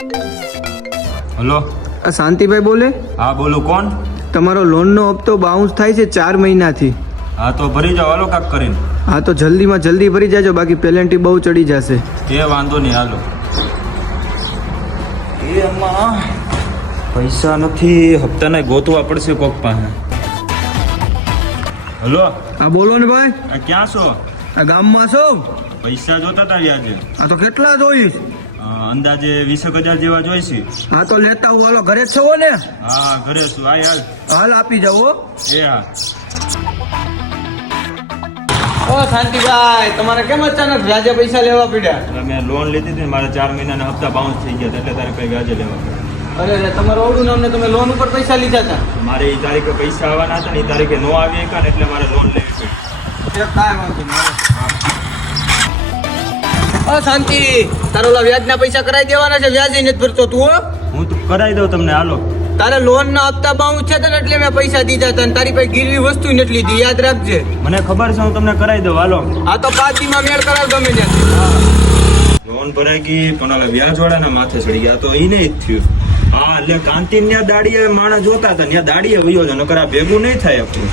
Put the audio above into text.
Hello, Shantibhai બોલે? હા બોલો, કોણ? તમારો લોનનો હપ્તો બાઉન્સ થાય છે 4 મહિનાથી. હા તો ભરી જાઓ, હાલો કાક કરીને. હા તો જલ્દીમાં જલ્દી ભરી જાજો, બાકી પેનલ્ટી બહુ ચડી જશે. એ વાંધો નહીં, હાલો. એમાં પૈસા નથી, હપ્તાના ગોતવા પડશે કોક પાસે. હલો, હા બોલો ને ભાઈ. આ ક્યાં છો? આ ગામમાં છો? પૈસા જોતા હતા વ્યાજે. હા તો કેટલા જોઈશ? અંદાજે 20,000 જેવા જોઈશે. હા તો લેતા હું, હાલો. ઘરે જ છો ને? હા ઘરે છું, હાલ. હાલ આપી જાઓ. એ હા. ઓ શાંતિભાઈ, તમારે કેમ અચાનક વ્યાજે પૈસા લેવા પડ્યા? એટલે મેં લોન લીધી હતી ને, મારા 4 મહિનાના હપ્તા બાઉન્સ થઈ ગયા હતા, એટલે તારે કઈ વ્યાજે લેવા પડ્યા. અરે તમારું ઓળું નામ ને તમે લોન ઉપર પૈસા લીધા હતા? મારે એ તારીખે પૈસા આવવાના હતા ને, એ તારીખે નો આવી ગયા ને, એટલે મારે લોન લેવી પડી. કાંઈ વાંધો નહીં. શાંતિ, તારો ઓલા વ્યાજના પૈસા કરાવી દેવાના છે, વ્યાજ નથી ભરતો તું. હો, હું તો કરાવી દઉં તમને, હાલો. તારે લોન ના હપ્તા બાઉન્સ છે ને, એટલે મેં પૈસા દીધા હતા. તારી પાસે ગીરવી વસ્તુ નથી લીધી, યાદ રાખજે. મને ખબર છે, હું તમને કરાવી દઉં, હાલો. આ તો 5 દીમાં મેળ કરાવ ગમે ત્યાંથી. લોન ભરાઈ ગઈ, પણ ઓલા વ્યાજ વાળાના માથે ચડી ગયા, તો એને જ થયું. હા એટલે કાંતિ ત્યાં દાડીએ માણસ જોતા હતા, ત્યાં દાડીએ વયો છે, નકર આ ભેગું નહીં થાય આપણું.